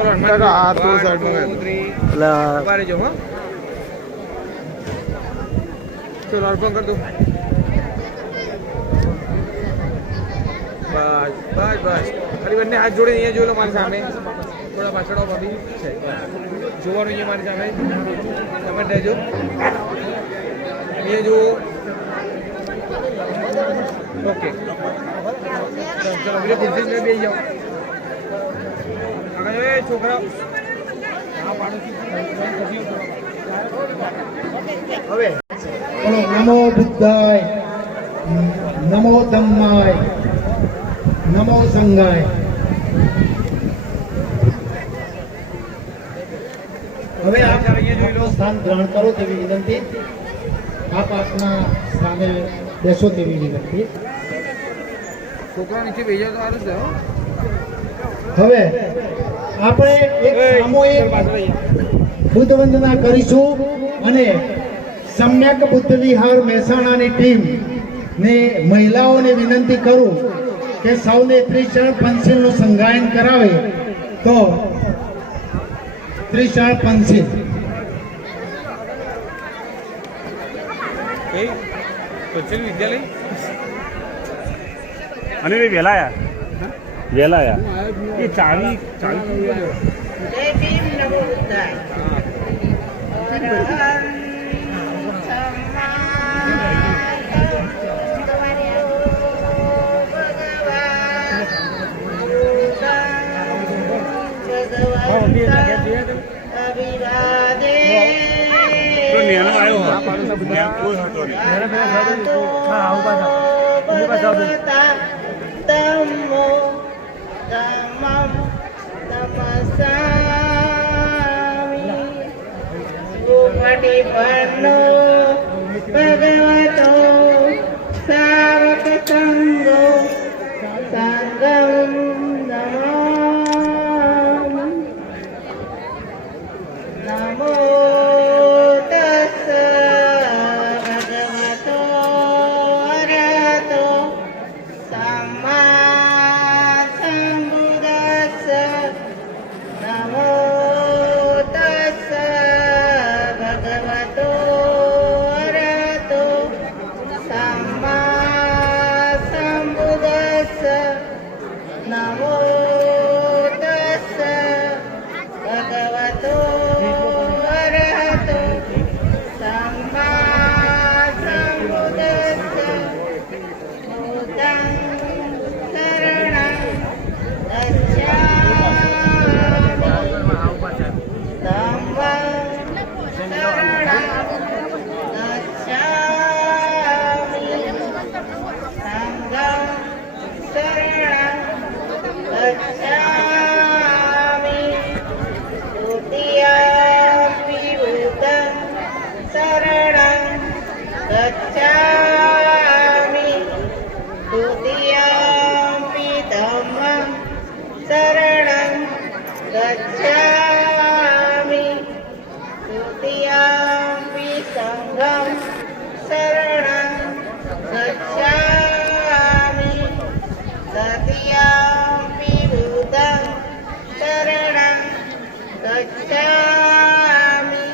આ તો સાઈડ માં એટલે બારે જો હા ચલો અર્પણ કર દો બસ બસ બસ ખાલી બંને હાથ જોડે અહીંયા જોઈ લો મારી સામે થોડા પાછળ ભાભી છે જોવાનું અહીંયા મારી સામે તમે રહેજો અહીંયા જુઓ ઓકે ચલો બીજો ખુરશી મેં બેસી જાઓ આગળ એ છોકરા હવે નમો બુદ્ધાય નમો ધમ્માય નમો સંઘાય હવે આપ સ્થાન ગ્રહણ કરો તેવી વિનંતી આપ આપના સ્થાને બેસો તેવી વિનંતી છોકરા નીચે બેસી જાઓ તો સારું છે હવે આપણે એક સામૂહિક બુદ્ધ વંદના કરીશું અને સમ્યક બુદ્ધ વિહાર મહેસાણાની ટીમ ને મહિલાઓને વિનંતી કરું કે સૌને ત્રિશરણ પંચીલનું સંગાયન કરાવે તો ત્રિશરણ પંચીલ વિદ્યાલય અને વેલા આયા એ ચાવી ભગવતો સાવક સંગો સંગમ નમો તસ્સ ભગવતો અરહતો સમ્મા સંબુદ્ધસ્સ નમો તસ્સ ભગવતો અરહતો સમ્મા સંબુદ્ધસ્સ નમો તસ્સ ભગવતો અરહતો સમ્મા સંબુદ્ધસ્સ ભૂતં શરણં गच्छामि द्वितीयम्पि धम्मं शरणं गच्छामि तृतीयम्पि संघं शरणं गच्छामि तृतीयम्पि बुद्धं शरणं गच्छामि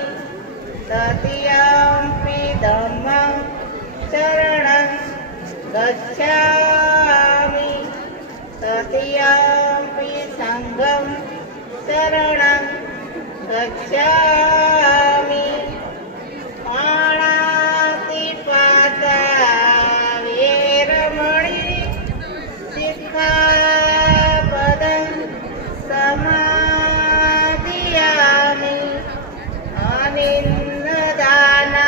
तृतीयम्पि धम्मं शरणं गच्छामि तृतीयम्पि संघं शरणं गच्छामि पाणातिपाता वेरमणि सिक्खापदं समादियामि अनिन्नदाना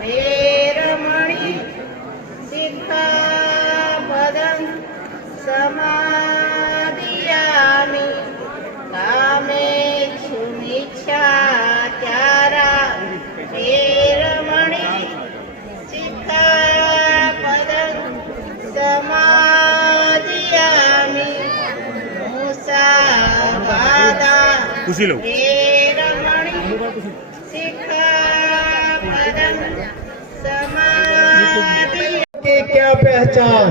वेरमणि सिक्खापदं समादियामि कामेच्छुमिच्छाचारा वेरमणि सिक्खापदं समादियामि मुसावादा वेरमणि सिक्खापदं समादियामि क्या पहचान,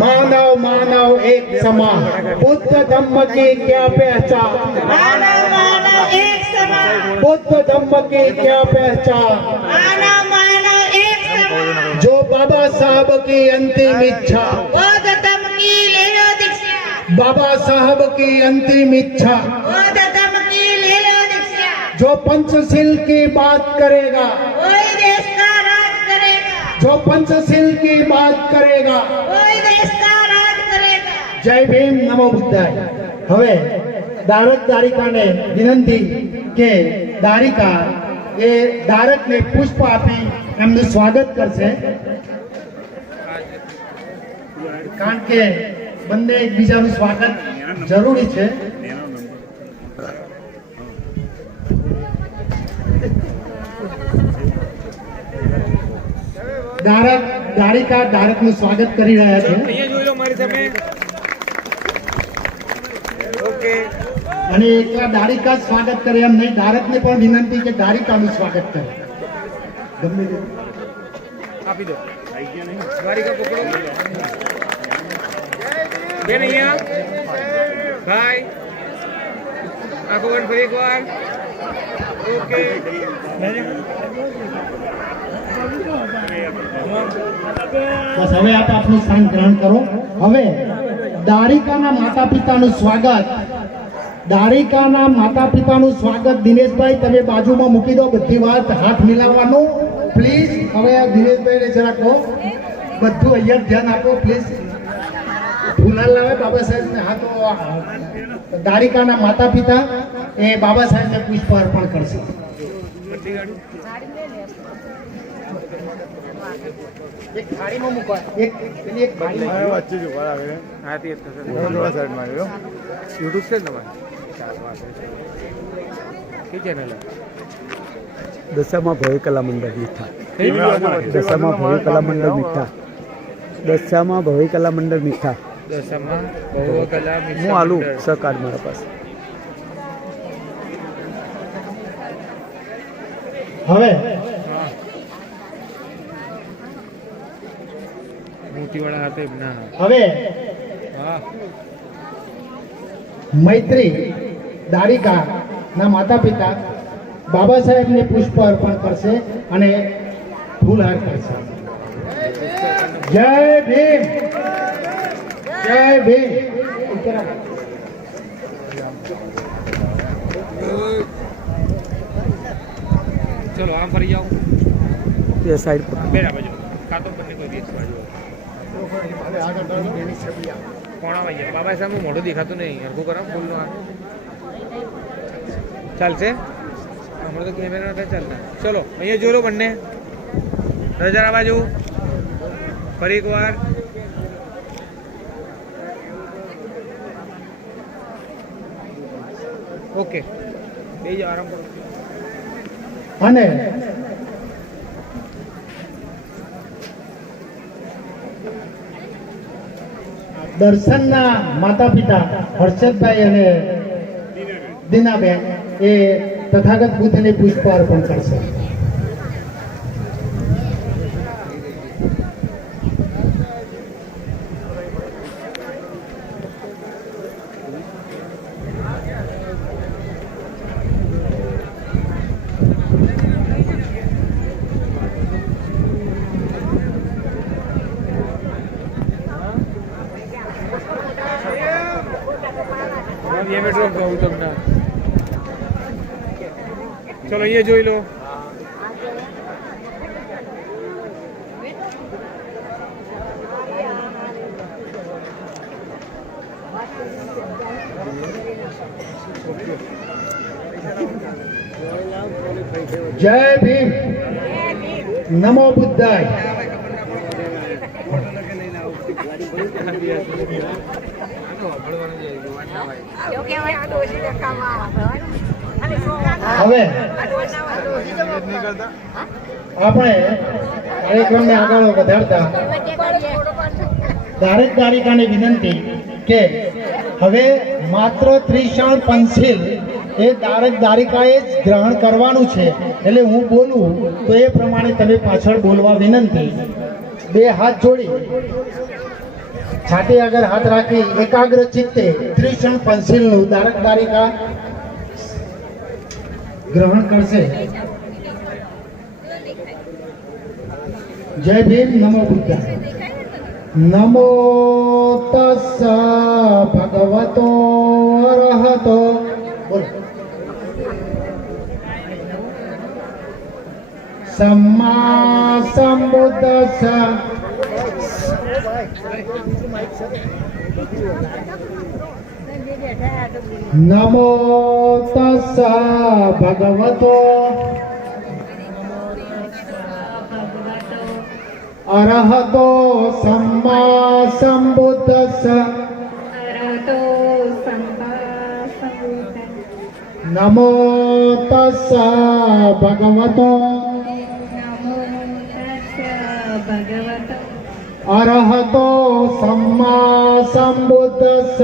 मानव मानव एक समान, बुद्ध धम्म की क्या पहचान, मानव मानव एक समान, बुद्ध धम्म की क्या पहचान, मानव मानव एक समान, जो बाबा साहब की अंतिम इच्छा, बौद्ध धर्म की ले लो दीक्षा, बाबा साहब की अंतिम इच्छा, बौद्ध धर्म की ले लो दीक्षा, जो पंचशील की बात करेगा, कोई देश का राज करेगा, जो पंचशील की बात करेगा, कोई देश का राज करेगा। જય ભીમ નમો બુદ્ધાય. હવે દારિકાને વિનંતી કે દારિકા એ દારકને પુષ્પ આપી એમનું સ્વાગત કરશે, કારણ કે બંને એકબીજાનું સ્વાગત જરૂરી છે. દારિકા દારકનું સ્વાગત કરી રહ્યા છે અહીંયા જોઈ લો મારી સામે. ઓકે, અને એકલા દારિકા જ સ્વાગત કરે એમ નહીં, દારકને પણ વિનંતી કે દારિકાનું સ્વાગત કરે. ગમે તે આપી દો. દ્વારિકા પકડો. બેન અહીંયા. ભાઈ આખો વન ફરી એકવાર. ઓકે, બસ હવે આપ આપનું સ્થાન ગ્રહણ કરો. હવે દારિકાના માતા પિતાનું સ્વાગત, દારિકાના માતા પિતાનું સ્વાગત દિનેશભાઈ તમે બાજુમાં મૂકી દો. બધી વાત હાથ મિલાવવાનું પ્લીઝ. હવે દિનેશભાઈને જરા કહો, બધું અહીંયા ધ્યાન આપો પ્લીઝ. ફુલાલ લાવે બાબા સાહેબને હાથો. દારિકાના માતા પિતા એ બાબા સાહેબને પુષ્પ અર્પણ કરશે. બધી ગાડી. એક થાળીમાં મૂકો, એક પેલી એક થાળીમાં. વચ્ચે જ ઉભા રાખે. હા તે જ થશે. થોડા સાઈડમાં આવ્યો. યુટ્યુબ છે ને તમારે? કઈ ચેનલ? દશામાં ભવ્ય કલા મંડળ મીઠા. કઈ દશામાં ભવ્ય કલા મંડળ મીઠા. દશામાં ભવ્ય કલા મંડળ મીઠા. દશામાં બહુ કલા હું આલુ સહકાર મારા પાસે. હવે હા, મોતીવાળા હાથે ના. હવે હા, મૈત્રી દારિકા ના માતા પિતા બાબા સાહેબને પુષ્પ અર્પણ કરશે અને ફૂલહાર કરશે. જય ભીમ, જય ભીમ. ચલો આમ ફરી જાઓ. એ સાઈડ પર બેન આ બાજુ કાતો બંને કોઈ દેખ બાજુ કોણામાં ગયા. બાબા સાહેબ મોઢું દેખાતું નહીં. હરખું કરો ફૂલનું આ ચાલશે. હમણાં તો કેમેરા નથી ચાલતા. ચલો અહીંયા જોઈ લો બંને. નજર આ બાજુ ફરી એકવાર. ઓકે, બે જાઓ, આરામ કરો. અને દર્શનના માતા પિતા હર્ષદભાઈ અને દીનાબેન એ તથાગત બુદ્ધને પુષ્પ અર્પણ કરશે. કહું તમને. ચલો અહીંયા જોઈ લો. જય ભીમ, નમો બુદ્ધાય. હવે આપણે કાર્યક્રમને આગળ વધારતા દરેક દારિકાને વિનંતી કે હવે માત્ર ત્રિશણ પંચશીલ એ દરેક દારિકાએ જ ગ્રહણ કરવાનું છે. એટલે હું બોલું તો એ પ્રમાણે તમે પાછળ બોલવા વિનંતી. બે હાથ જોડી છાતી આગળ હાથ રાખી એકાગ્ર ચિત્તે ત્રિક્ષણ પંચીલનું દારિકા ગ્રહણ કરશે. જય ભીમ. નમો બુદ્ધાય. નમો તસ્સ ભગવતો અરહતો. બોલો. सम्मा संबुद्धस्स. नमो तस्स भगवतो अरहतो सम्मा संबुद्धस्स. नमो तस्स भगवतो अरहतो सम्मा संबुद्धस्स.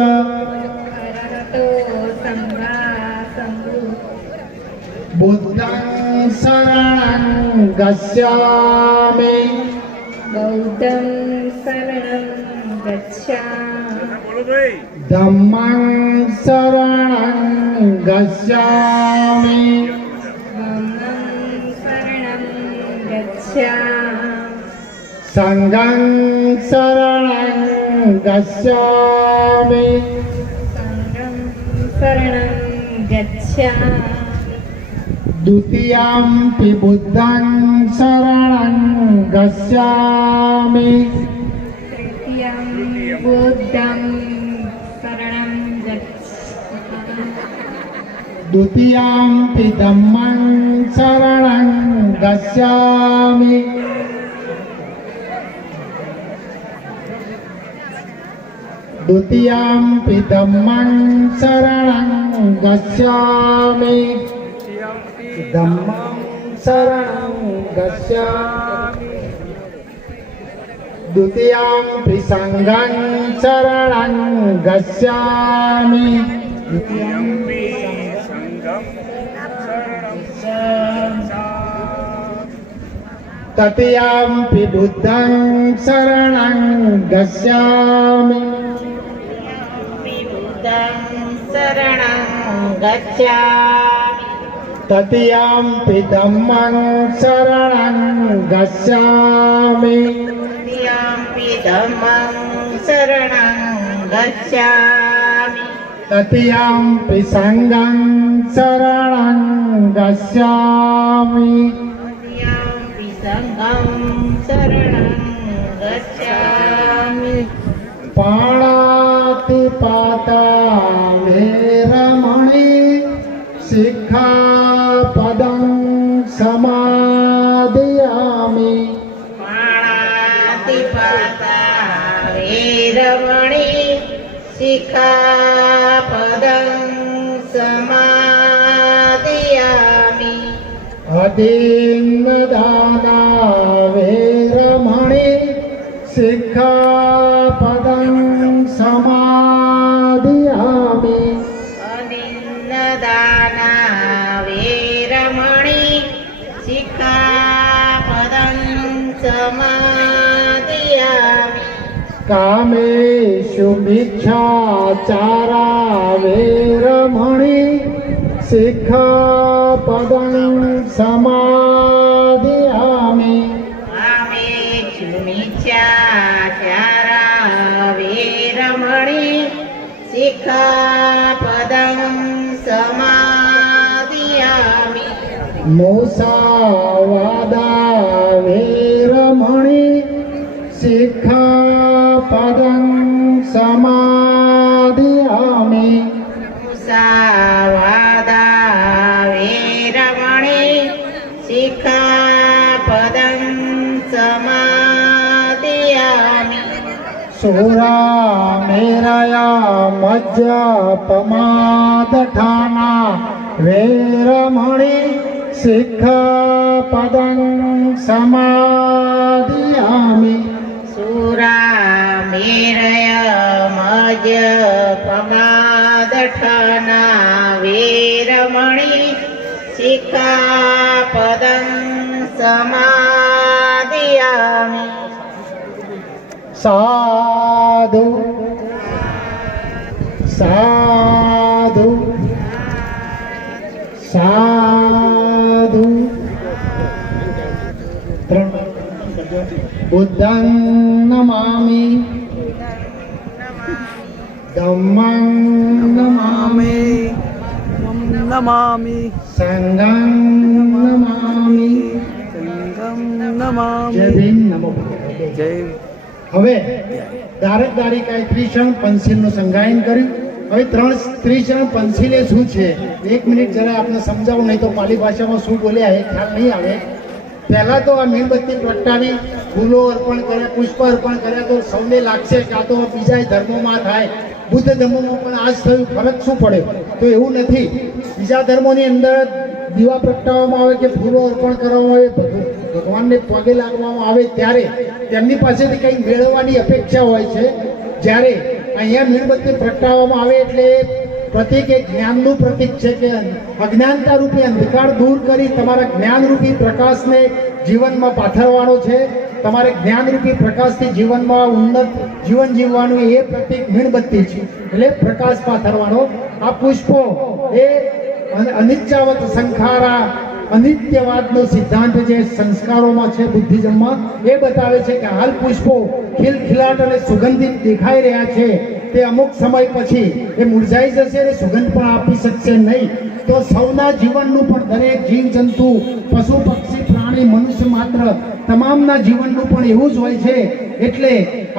बुद्धं शरणं गच्छामि. बौद्धं शरणं गच्छामि. धम्मं शरणं गच्छामि. धम्मं शरणं गच्छामि. संघं शरणं गच्छामि. संघं शरणं गच्छामि. द्वितीयंपि बुद्धं शरणं गच्छामि. तृतीयं बुद्धं शरणं गच्छामि. द्वितीयंपि धम्मं शरणं गच्छामि. द्वितीयंपि धम्मं शरणं गच्छामि. धम्मं शरणं गच्छामि. द्वितीयंपि संघं शरणं गच्छामि. द्वितीयंपि संघं तृतीयंपि बुद्धं शरणं गच्छामि. शरणं गच्छामि. तृतीयंपि धम्मं शरणं गच्छामि. तृतीयंपि धम्मं शरणं गच्छामि. तृतीयंपि संघं शरणं गच्छामि. तृतीयंपि संघं शरणं गच्छामि. पाणातिपाता वेरमणि सिक्खापदं समादयामि. पाणातिपाता वेरमणि सिक्खापदं समादयामि. अदीन्नदाना वेरमणि सिक्खापदं समादयामि. अनिन्नदाना वेरमणि सिक्खापदं समादयामि. कामेषु मिच्छाचारा वेरमणि सिक्खापदं समादयामि. कामेषु मिच्छाचारा वेरमणि सिक्खापदं समादयामि. मुसावादा वेरमणि सिक्खापदं समादयामि. मुसावादा वेरमणि सिक्खापदं समादयामि. सुरामेरया मज्जपमादठाना वेरमणि सिक्खापदं समादयामि. सुरामेरय मज्जपमादठाना वेरमणि सिक्खापदं समादयामि. સાધુ સાધુ સાધુ. બુદ્ધં નમામિ ધમ્મં નમામિ નમામિ સંઘં નમામિ. સંગમ જય નમામિ. ભીમ, નમો ભગવતે. જય હવે ધારક ધારિકાએ ત્રિશરણ પંચશીલનું સંગાયન કર્યું. હવે ત્રિશરણ પંચશીલે શું છે? 1 મિનિટ જરા આપને સમજાવું, નહીં તો પાલી ભાષામાં શું બોલ્યા એ ખ્યાલ નહીં આવે. પહેલા તો આ મીણબત્તી પ્રગટાવી, ફૂલો અર્પણ કર્યા, પુષ્પ અર્પણ કર્યા તો સૌને લાગશે કે આ તો બીજા ધર્મોમાં થાય, બુદ્ધ ધર્મોમાં પણ આ જ થયું, ફરક શું પડે? તો એવું નથી. બીજા ધર્મોની અંદર દીવા પ્રગટાવવામાં આવે કે ફૂલો અર્પણ કરવામાં આવે, ભગવાનને પગે લાગવામાં આવે ત્યારે તેમની પાસેથી કંઈક મેળવવાની અપેક્ષા હોય છે. જ્યારે અહીંયા મીણબત્તી પ્રગટાવવામાં આવે એટલે પ્રતિક એક જ્ઞાનનું પ્રતિક છે કે અજ્ઞાનતા રૂપી અંધકાર દૂર કરી તમારા જ્ઞાનરૂપી પ્રકાશને જીવનમાં પાથરવાનો છે. તમારે જ્ઞાનરૂપી પ્રકાશથી જીવનમાં ઉન્નત જીવન જીવવાનું એ પ્રતિક મીણબત્તી છે, એટલે પ્રકાશ પાથરવાનો. આ પુષ્પો એ અનિત્યાવત સંખારા, અનિત્યવાદનો સિદ્ધાંત જે સંસ્કારોમાં છે બુદ્ધિઝમમાં, એ બતાવે છે કે હાલ પુષ્પો ખિલખિલાટ અને સુગંધિત દેખાઈ રહ્યા છે, તે અમુક સમય પછી એ મુરઝાઈ જશે અને સુગંધ પણ આપી શકશે નહીં. તો સૌના જીવનનું પણ, દરેક જીવજંતુ, પશુ પક્ષી, પ્રાણી, મનુષ્ય માત્ર તમામના જીવનનું પણ એવું જ હોય છે. એટલે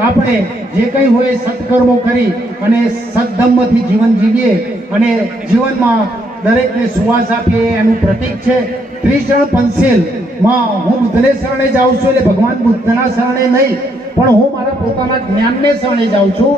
આપણે જે કંઈ હોય સત્કર્મો કરી અને સદ્ધમ્મથી જીવન જીવીએ અને જીવનમાં દરેકને સુવાસ આપીએ, એનું પ્રતીક છે. ત્રિશરણ પંચશીલમાં હું બુદ્ધને શરણે જાઉં છું એટલે ભગવાન બુદ્ધના શરણે નહીં, પણ હું મારા પોતાના જ્ઞાનને શરણે જાઉં છું.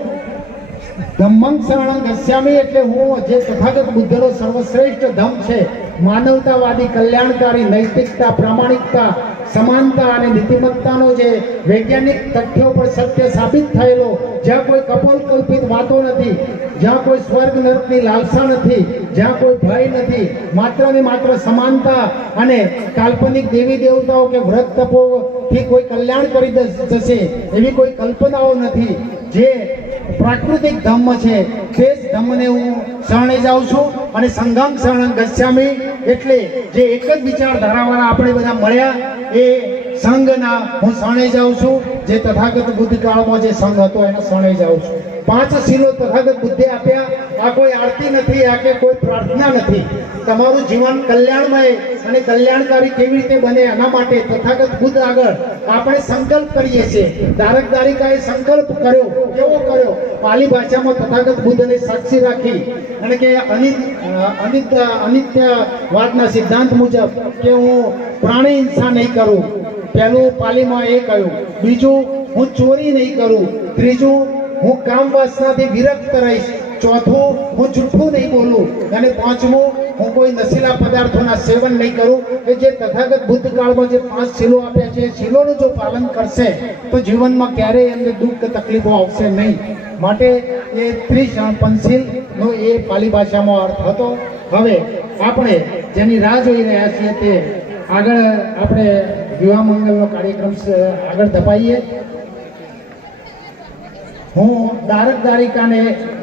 ધમ્મં શરણં ગચ્છામિ એટલે હું જે તથાગત બુદ્ધનો સર્વશ્રેષ્ઠ ધમ્મ છે, માનવતાવાદી, કલ્યાણકારી, નૈતિકતા, પ્રામાણિકતા, સમાનતા અને નીતિમત્તાનો જે વૈજ્ઞાનિક તથ્યો પર સત્ય સાબિત થયેલો, જ્યાં કોઈ કપોલકલ્પિત વાતો નથી, જ્યાં કોઈ સ્વર્ગ નરકની લાલસા નથી, જ્યાં કોઈ ભય નથી, માત્ર ને માત્ર સમાનતા અને કાલ્પનિક દેવી દેવતાઓ કે વ્રત તપોથી કોઈ કલ્યાણ કરી જશે એવી કોઈ કલ્પનાઓ નથી. જે પ્રાકૃતિક ધમ્મ છે તે જ ધમ્મને હું શરણે જાઉં છું. અને સંઘં શરણં ગચ્છામિ એટલે જે એક જ વિચારધારાવાળા આપણે બધા મળ્યા એ સંઘના હું શરણે જાઉં છું. જે તથાગત બુદ્ધ કાળમાં જે સંઘ હતો એના શરણે જાઉં છું. 5 શીલો તથાગત બુદ્ધે આપ્યા. આ કોઈ આરતી નથી, આ કે કોઈ પ્રાર્થના નથી. તમારું જીવન કલ્યાણમય અને કલ્યાણકારી કેવી રીતે બને એના માટે તથાગત બુદ્ધ આગળ આપણે સંકલ્પ કરીએ છીએ. ધારક ધારિકાએ સંકલ્પ કર્યો. કેવો કર્યો? પાલી ભાષામાં તથાગત બુદ્ધને સાક્ષી રાખી અને કે અનિત્યવાદના સિદ્ધાંત મુજબ કે હું પ્રાણી હિંસા નહીં કરું. પહેલું પાલીમાં એ કહ્યું. બીજું, હું ચોરી નહીં કરું. ત્રીજું, હું કામ વાસનાથી વિરક્ત રહીશ. ચોથું, હું જૂઠું નહીં બોલું. અને પાંચમું, હું કોઈ નશીલા પદાર્થોના સેવન નહીં કરું. કે જે તથાગત બુદ્ધ કાળમાં જે 5 શીલો આપ્યા છે, શીલોનું જો પાલન કરશે તો જીવનમાં ક્યારેય એમને દુઃખ કે તકલીફો આવશે નહીં. માટે એ ત્રિશરણ પંચશીલનો એ પાલી ભાષામાં અર્થ હતો. હવે આપણે જેની રાહ જોઈ રહ્યા છીએ તે આગળ આપણે વિવાહ મંગલનો કાર્યક્રમ આગળ ધપાઈએ. હું ધારક ધારિકાને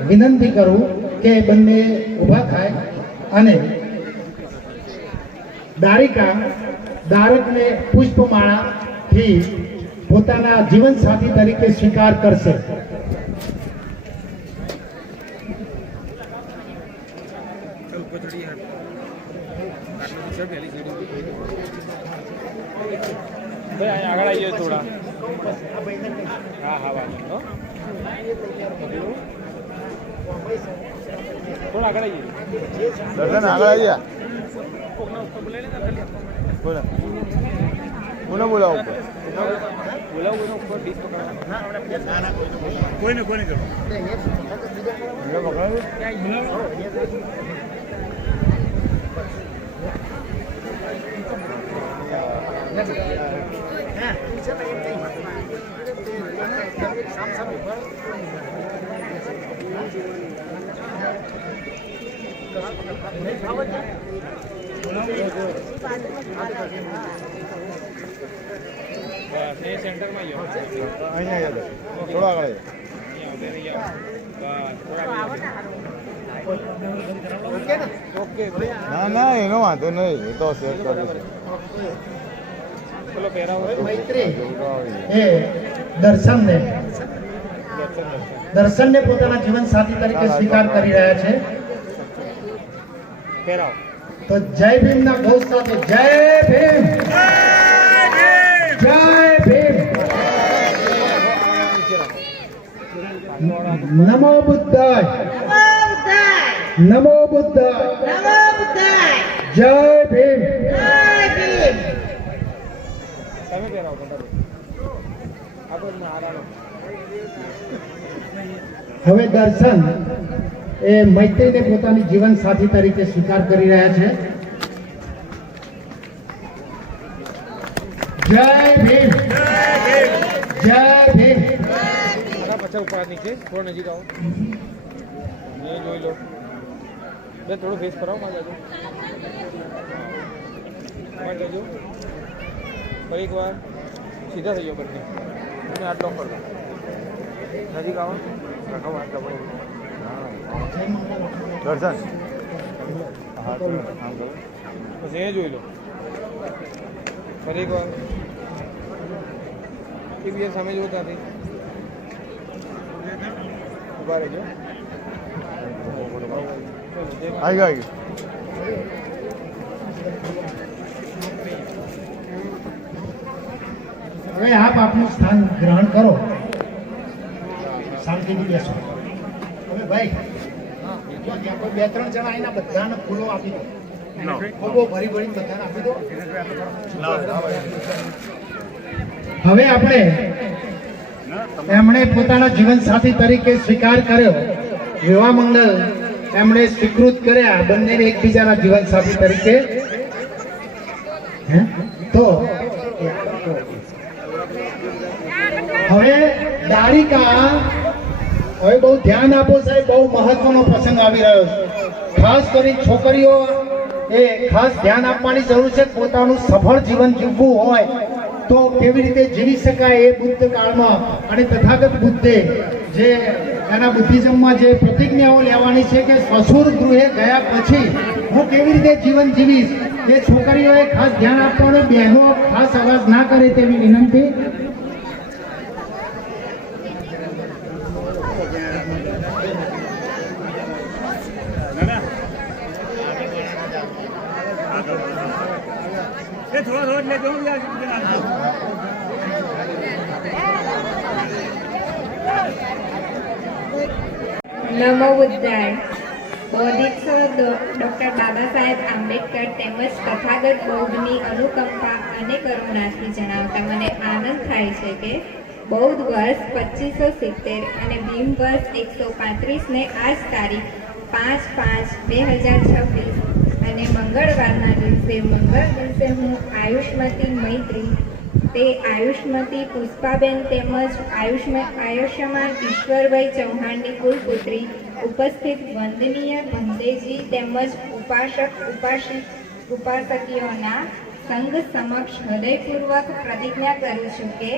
વિનંતી કરું કે બંને ઊભા થાય અને ધારિકા ધારકને પુષ્પમાળાથી પોતાના જીવન સાથી તરીકે સ્વીકાર કરશે. ભાઈ આગળ આવી જાય થોડા. હા હા વાંધો થોડા આગળ આવી દર્શન આગળ આવી જા. બોલો કોને બોલાવો? બોલાવું ઉપર ડીશ પકડવા કોઈને કોઈને કરો. બસ એ સેન્ટરમાં જ અહીંયા થોડા આગળ ઓકે ના ના એનો વાંધો નહીં એ તો શેર કરી દઈશું ચલો પહેરાવો મૈત્રી એ દર્શનને પોતાના જીવન સાથી તરીકે સ્વીકાર કરી રહ્યા છે. પહેરાવો તો જય ભીમના ઘોષ સાથે જય ભીમ જય ભીમ. નમો બુદ્ધાય નમો બુદ્ધાય જય ભીમ. તમે પહેરાવો આપણે હારાનો હવે દર્શન એ મૈત્રીને પોતાની જીવન સાથી તરીકે સ્વીકાર કરી રહ્યા છે. જય ભીમ જય ભીમ. પાછા ઉપર નીચે થોડો નજીક આવો એ જોઈ લો બે થોડું ફેસ કરાવો મારા જજો ફરી એક વાર સીધા થઈ જાઓ બંને તમે હાથ લોક કરી દો નજીક આવો રાખો હાથ દબાઈ દર્શન બસ એ જોઈ લો ફરી એક વાર એ બીજા સામે જોતા નથી ઉભા રહેજો આવી ગયું હવે આપ આપનું સ્થાન ગ્રહણ કરો. શાંતિથી બેસો. હવે ભાઈ જો ત્યાં કોઈ 2-3 જણા એના બધાને ફૂલો આપી દો. બહુ ભરી ભરી બધાને આપી દો. હવે આપણે એમણે પોતાના જીવન સાથી તરીકે સ્વીકાર કર્યો. વિવાહ મંડળ એમણે સ્વીકૃત કર્યા બંનેને એકબીજાના જીવન સાથી તરીકે. તો હવે દારિકા હવે બહુ ધ્યાન આપો સાહેબ, બહુ મહત્વનો પ્રસંગ આવી રહ્યો છે. ખાસ કરી છોકરીઓ એ ખાસ ધ્યાન આપવાની જરૂર છે. પોતાનું સફળ જીવન જીવવું હોય તો કેવી રીતે જીવી શકાય એ બુદ્ધ કાળમાં અને તથાગત બુદ્ધે જે એના બુદ્ધિઝમમાં જે પ્રતિજ્ઞાઓ લેવાની છે કે સસુર ગૃહે ગયા પછી હું કેવી રીતે જીવન જીવીશ એ છોકરીઓએ ખાસ ધ્યાન આપવાનું. બહેનો ખાસ અવાજ ના કરે તેવી વિનંતી. નમો બુદ્ધાય. બોધિસત્વ ડૉક્ટર બાબા સાહેબ આંબેડકર તેમજ તથાગત બૌદ્ધની અનુકંપા અને કરુણાથી જણાવતા મને આનંદ થાય છે કે બૌદ્ધ વર્ષ 2570 અને ભીમ વર્ષ 135ને આજ તારીખ 5/5/2026 અને મંગળવારના દિવસે હું આયુષ્મતી મૈત્રી તે આયુષ્મતી પુષ્પાબેન તેમજ આયુષ્યમાન ઈશ્વરભાઈ ચૌહાણની કુલપુત્રી ઉપસ્થિત વંદનીય ભંતેજી તેમજ ઉપાસકીઓના સંઘ સમક્ષ હૃદયપૂર્વક પ્રતિજ્ઞા કરું છું કે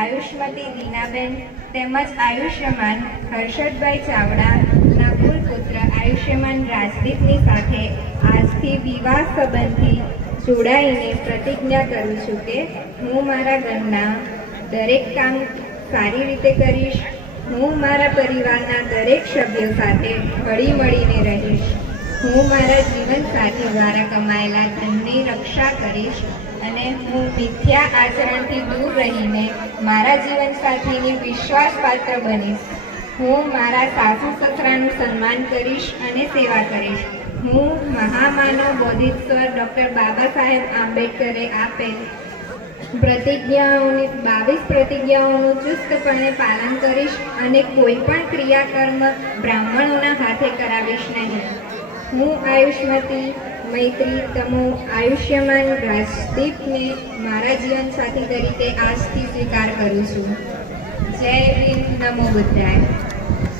આયુષ્મતી દીનાબેન તેમજ આયુષ્યમાન હર્ષદભાઈ ચાવડાના કુલપુત્ર આયુષ્યમાન રાજદીપની સાથે આજથી વિવાહ સંબંધી જોડાઈને પ્રતિજ્ઞા કરું છું કે હું મારા ઘરના દરેક કામ સારી રીતે કરીશ. હું મારા પરિવારના દરેક સભ્યો સાથે હળી મળીને રહીશ. હું મારા જીવન સાથી દ્વારા કમાયેલા ધનની રક્ષા કરીશ અને હું મિથ્યા આચરણથી દૂર રહીને મારા જીવન સાથીની વિશ્વાસપાત્ર બનીશ. હું મારા સાસુ સસરાનું સન્માન કરીશ અને સેવા કરીશ. હું મહામાનવ બોધિસત્વ ડૉક્ટર બાબા સાહેબ આંબેડકરે આપેલ 22 પ્રતિજ્ઞાઓનું ચુસ્તપણે પાલન કરીશ અને કોઈ પણ ક્રિયાકર્મ બ્રાહ્મણોના હાથે કરાવીશ નહીં. હું આયુષ્મતી મૈત્રી તમો આયુષ્યમાન રાજદીપને મારા જીવનસાથી તરીકે આજથી સ્વીકાર કરું છું. જય ભીમ. નમો બુદ્ધાય.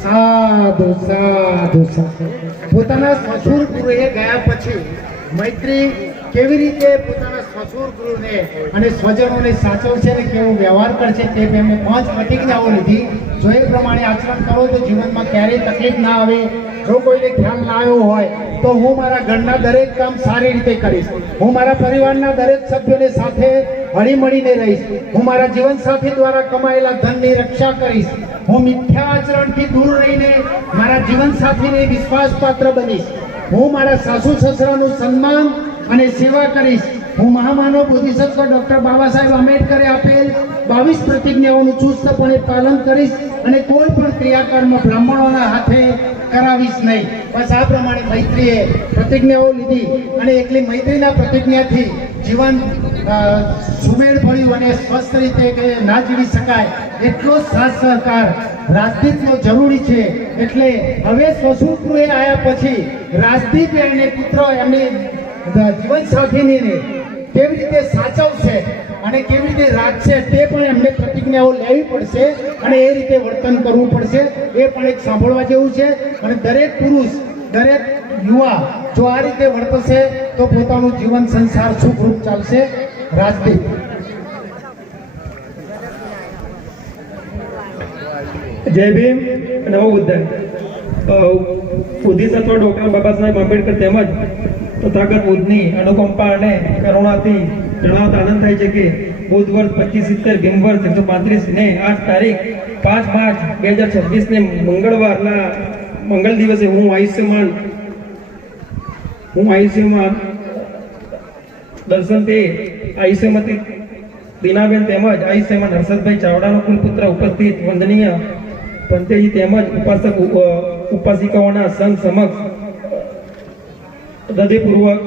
સાધુ સાધુ સાધુ. પોતાના સસુર ગૃહે ગયા પછી મૈત્રી કેવી રીતે પોતાના સસુર ગૃહને અને સ્વજનોને સાચવશે અને કેવો વ્યવહાર કરશે તે એમને 5 પ્રતિજ્ઞાઓ લીધી. જો એ પ્રમાણે આચરણ કરો તો જીવનમાં ક્યારેય તકલીફ ના આવે. જો કોઈને ખ્યાલ ના આવ્યો હોય તો હું મારા ઘરના દરેક કામ સારી રીતે કરીશ. હું મારા પરિવારના દરેક સભ્યોને સાથે હળીમળીને રહીશ. હું મારા જીવનસાથી દ્વારા કમાયેલા ધનની રક્ષા કરીશ. હું મિથ્યા આચરણથી દૂર રહીને મારા જીવનસાથીને વિશ્વાસપાત્ર બનીશ. હું મારા સાસુ સસરાનું સન્માન અને સેવા કરીશ. હું મહામાનવ બોધિસત્વ ડોક્ટર બાબા સાહેબ આંબેડકરે આપેલ 22 પ્રતિજ્ઞાઓનું ચુસ્તપણે પાલન કરીશ અને કોઈ પણ ક્રિયાકર્મ બ્રાહ્મણોના હાથે કરાવીશ નહીં. બસ આ પ્રમાણે મૈત્રીએ પ્રતિજ્ઞાઓ લીધી અને એકલી મૈત્રીના પ્રતિજ્ઞાથી જીવન સુમેળભર્યું અને સ્વસ્થ રીતે કે ના જીવી શકાય એટલો સાથ સહકાર રાજદીપનો જરૂરી છે. એટલે હવે સસુર ગૃહે આવ્યા પછી રાજદીપ અને પુત્ર એમની જીવનસાથીને કેવી રીતે સાચવશે અને કેવી રીતે રાખશે તે પણ એમને પ્રતિજ્ઞાઓ લેવી પડશે અને એ રીતે વર્તન કરવું પડશે. એ પણ એક સાંભળવા જેવું છે. અને દરેક પુરુષ દરેક યુવા જો આ રીતે વર્તશે તો પોતાનું જીવન સંસાર સુખરૂપ ચાલશે. રાજદીપ. જય ભીમ, નમો બુદ્ધાય. બોધિસત્વ ડોક્ટર બાબા સાહેબ આંબેડકર તેમજ તથાગત બુદ્ધની અનુકંપા અને કરુણાથી જણાવતા આનંદ થાય છે કે બુદ્ધ વર્ષ 2570 ભીમ વર્ષ 135 ને 8 તારીખ 5 માર્ચ 2026 ને મંગળવારના મંગળ દિવસે હું આયુષ્યમાન દર્શન તે આયુષ્યમતી દીનાબેન તેમજ આયુષ્યમાન હર્ષદભાઈ ચાવડાનો કુલપુત્ર ઉપસ્થિત વંદનીય પંતેજી તેમજ ઉપાસક ઉપાસિકાઓના સંઘ સમક્ષ હૃદયપૂર્વક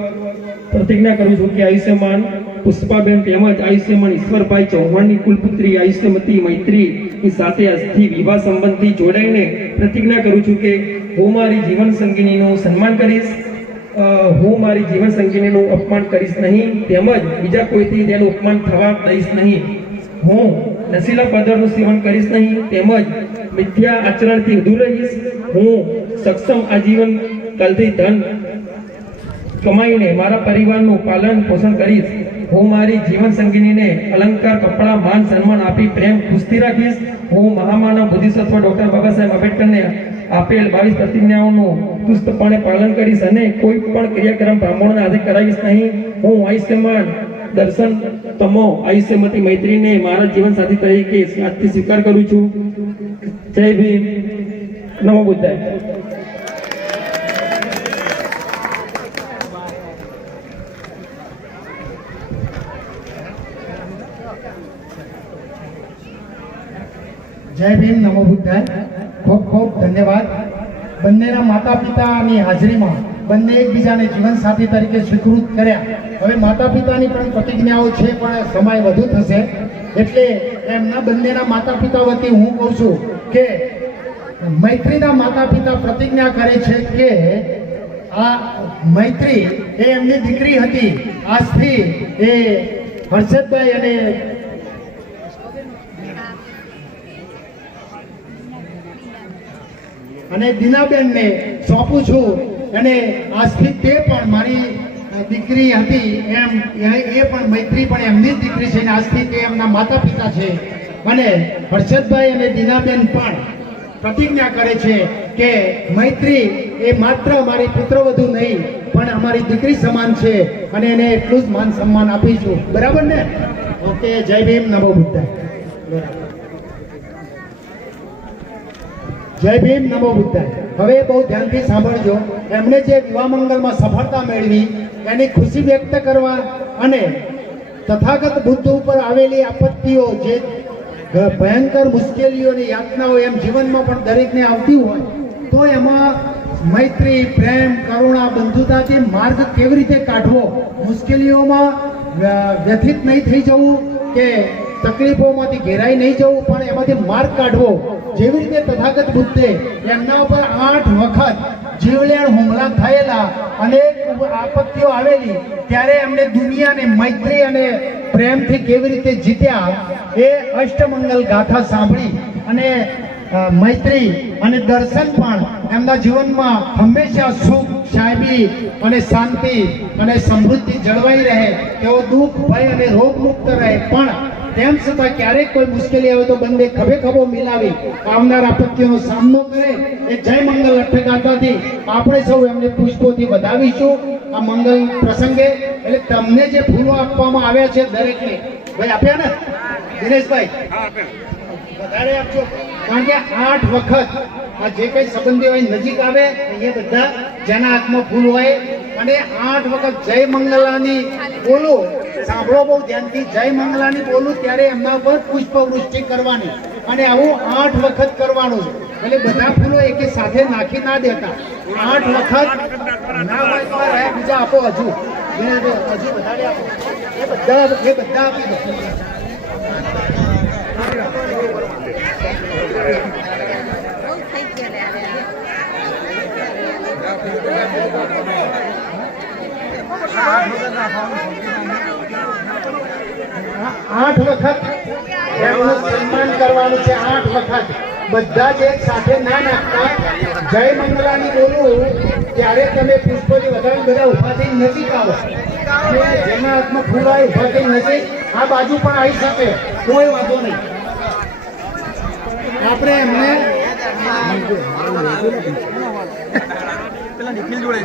પ્રતિજ્ઞા કરું છું કે આયુષ્યમાન પુષ્પાબેન તેમજ આયુષ્યમાન ઈશ્વરભાઈ ચૌહાણની કુલપુત્રી આયુષ્યમતી મૈત્રીની સાથે આજથી વિવાહ સંબંધથી જોડાઈને પ્રતિજ્ઞા કરું છું કે હું મારી જીવન સંગીનીનું સન્માન કરીશ. હું મારી જીવન સંગીનીનું અપમાન કરીશ નહીં તેમજ બીજા કોઈથી તેનું અપમાન થવા દઈશ નહીં. હું નશીલા પદાર્થનું સેવન કરીશ નહીં તેમજ મિથ્યા આચરણથી દૂર રહીશ. હું સક્ષમ આજીવન કાલથી ધન કમાઈને મારા પરિવારનું પાલન પોષણ કરીશ. હું મારી જીવન સંગીનીને અલંકાર, કપડાં, માન સન્માન આપી પ્રેમ ખુશથી રાખીશ. હું મહામાનવ બોધિસત્વ ડોક્ટર બાબા સાહેબ આંબેડકરને આપેલ 22 પ્રતિજ્ઞાઓનું ચુસ્તપણે પાલન કરીશ અને કોઈ પણ ક્રિયાક્રમ બ્રાહ્મણોના હાથે કરાવીશ નહીં. હું આયુષ્યમાન દર્શન તમો આયુષ્યમતી મૈત્રીને મારા જીવનસાથી તરીકે આજથી સ્વીકાર કરું છું. જય ભીમ, નમો બુદ્ધાય. જય ભીમ, નમો બુદ્ધાય. ખૂબ ખૂબ ધન્યવાદ. બંનેના માતા પિતાની હાજરીમાં બંને એકબીજાને જીવનસાથી તરીકે સ્વીકૃત કર્યા. હવે માતા પિતાની પણ પ્રતિજ્ઞાઓ છે પણ સમય વધુ થશે એટલે એમના બંનેના માતા પિતા વતી હું કહું છું કે મૈત્રીના માતા પિતા પ્રતિજ્ઞા કરે છે કે આ મૈત્રી એ એમની દીકરી હતી. આજથી એ હર્ષદભાઈ અને દીનાબેનને સોંપું છું અને આજથી તે પણ મારી દીકરી હતી એમ એ પણ મૈત્રી પણ એમની જ દીકરી છે અને આજથી તે એમના માતા પિતા છે. અને હર્ષદભાઈ અને દીનાબેન પણ પ્રતિજ્ઞા કરે છે કે મૈત્રી એ માત્ર અમારી પુત્રવધુ નહીં પણ અમારી દીકરી સમાન છે અને એને એટલું જ માન સન્માન આપીશું. બરાબર ને? ઓકે. જય ભીમ, નમો બુદ્ધાય. જય ભીમ, નમો બુદ્ધાય. હવે બહુ ધ્યાનથી સાંભળજો. એમણે જે વિવાહ મંગલમાં સફળતા મેળવી એની ખુશી વ્યક્ત કરવા અને તથાગત બુદ્ધ ઉપર આવેલી આપત્તિઓ જે ભયંકર મુશ્કેલીઓની યાતનાઓ એમ જીવનમાં પણ દરેકને આવતી હોય તો એમાં મૈત્રી, પ્રેમ, કરુણા, બંધુતાથી માર્ગ કેવી રીતે કાઢવો, મુશ્કેલીઓમાં વ્યથિત નહીં થઈ જવું કે તકલીફોમાંથી ઘેરાઈ નહીં જવું પણ એમાંથી માર્ગ કાઢવો. જેવી રીતે તથાગત બુદ્ધે એમના ઉપર 8 વખત જીવલેણ હુમલા થયેલા અનેક આપત્તિઓ આવેલી ત્યારે એમને દુનિયાને મૈત્રી અને પ્રેમથી કેવી રીતે જીત્યા એ અષ્ટમંગલ ગાથા સાંભળી અને મૈત્રી અને દર્શન પણ એમના જીવનમાં હંમેશા સુખ સાહેબી અને શાંતિ અને સમૃદ્ધિ જળવાઈ રહે, તેઓ દુઃખ ભય અને રોગ મુક્ત રહે. પણ તેમ છતાં ક્યારેક કોઈ મુશ્કેલી આવે તો બંને ખભે ખભો મિલાવી આવનાર આપત્તિઓનો સામનો કરે. એ જય મંગલ અઠ્ઠગાથાથી આપણે સૌ એમને પુષ્પોથી વધાવીશું આ મંગલ પ્રસંગે. એટલે તમને જે ફૂલો આપવામાં આવ્યા છે દરેકને, ભાઈ આપ્યા ને દિનેશભાઈ? વધારે આપજો, કારણ કે 8 વખત આ જે કઈ સંબંધી હોય નજીક આવે એ બધા જેના હાથમાં ફૂલ હોય અને 8 વખત જય મંગલાની બોલું, સાંભળો બહુ ધ્યાનથી, જય મંગલાની બોલું ત્યારે એમના ઉપર પુષ્પવૃષ્ટિ કરવાની અને આવું 8 વખત કરવાનું છે. એટલે બધા ફૂલો એકી સાથે નાખી ના દેતા, 8 વખત ના હોય તો બીજા આપો, હજુ વધારે આપો, એ બધા આપી દો. આઠ વખત એમનું સન્માન કરવાનું છે. 8 વખત બધા જ એક સાથે ના નાખતા. જય મંગલાની બોલું ત્યારે તમે પુષ્પોની વધારે બધા ઉભા થઈ નજીક આવો. જેના હાથમાં ફૂલ હોય ઉભા થઈ નજીક, આ બાજુ પણ આવી શકે, કોઈ વાંધો નહીં. આપણે એમને પેલા નિખિલ જોડે